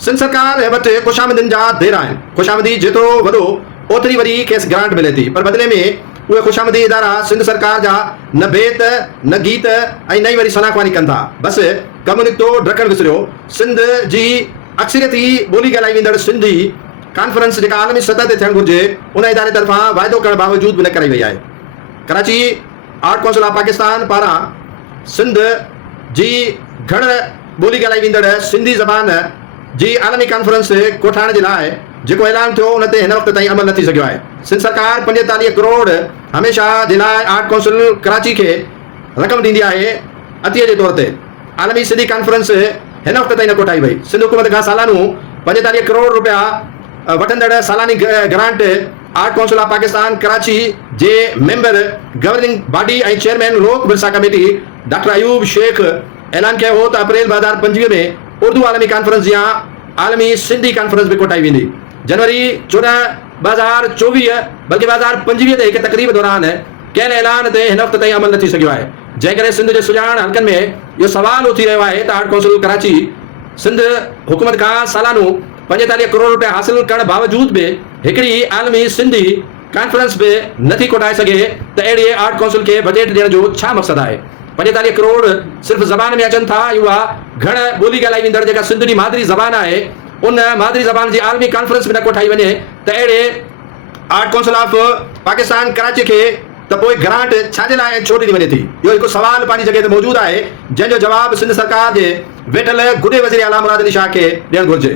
सिंध सरकार वटि ख़ुशामदीन जा देर आहिनि। ख़ुशामदी जेतिरो वॾो ओतिरी वरी खेसि ग्रांट मिले थी, पर बदिले में उहे ख़ुशामदी इदारा सिंध सरकार जा न बेत न गीत ऐं नई वरी शनाख़वानी कनि था। बसि कमु निकितो ॾकणु विसरियो। सिंध जी अक्सरियती ॿोली ॻाल्हाई वेंदड़ सिंधी कॉन्फ्रेंस जेका आलमी सतह ते थियणु घुरिजे, उन इदारे तरफ़ां वाइदो करण बावजूद बि न कराई वई आहे। Karachi art council of Pakistan पारां सिंध जी घण ॿोली ॻाल्हाई वेंदड़ सिंधी ज़बान जी आलमी कॉन्फ्रेंस कोठाइण जे लाइ जेको ऐलान थियो, उन ते हिन वक़्त ताईं अमल न थी सघियो आहे। सिंध सरकार 45 करोड़ हमेशह जे लाइ आर्ट काउंसिल कराची खे रक़म ॾींदी आहे अतीअ जे तौर ते। आलमी सिंधी कॉन्फ्रेंस हिन वक़्त ताईं न कोठाई वई। सिंध हुकूमत खां सालानो 45 करोड़ रुपया वठंदड़ सालानी grant art council of Pakistan Karachi जे मेंबर गवर्निंग बॉडी ऐं chairman Lok Virsa committee doctor Ayub Shaikh ऐलान कयो हो त अप्रैल 2025 में उर्दू आलमी कॉन्फ्रेंस या आलमी सिंधी कॉन्फ्रेंस भी कोठाई वेंदी। जनवरी 14 2024 बल्कि 2025 ते हिकु तकरीब दौरान कयल ऐलान ते हिन वक़्त ताईं अमल न थी सघियो आहे। जंहिं करे सिंध जे सुञाण हल्कनि में इहो सवाल उथी रहियो आहे त आर्ट काउंसिल कराची सिंध हुकूमत खां सालानो 45 करोड़ रुपया हासिल करण बावजूद भी हिकिड़ी आलमी सिंधी कॉन्फ्रेंस भी नथी कोठाए सघे त अहिड़ी आर्ट काउंसिल के बजट ॾियण जो छा मक़सदु आहे। 45 करोड़ सिर्फ़ ज़बान में अचनि था। युवा घण ॿोली ॻाल्हाई वेंदड़ जेका सिंध जी मादरी ज़बान आहे, उन मादरी ज़बान जी आलमी कॉन्फ्रेंस में न कोठाई वञे त अहिड़े आर्ट काउंसिल ऑफ पाकिस्तान कराची खे त पोइ ग्रांट छाजे लाइ छो ॾिनी वञे थी। इहो हिकु सवाल पंहिंजी जॻह ते मौजूदु आहे, जंहिंजो जवाबु सिंध सरकार जे वेठल गुॾे वज़ीर आला मुराद अली शाह खे ॾियणु घुरिजे।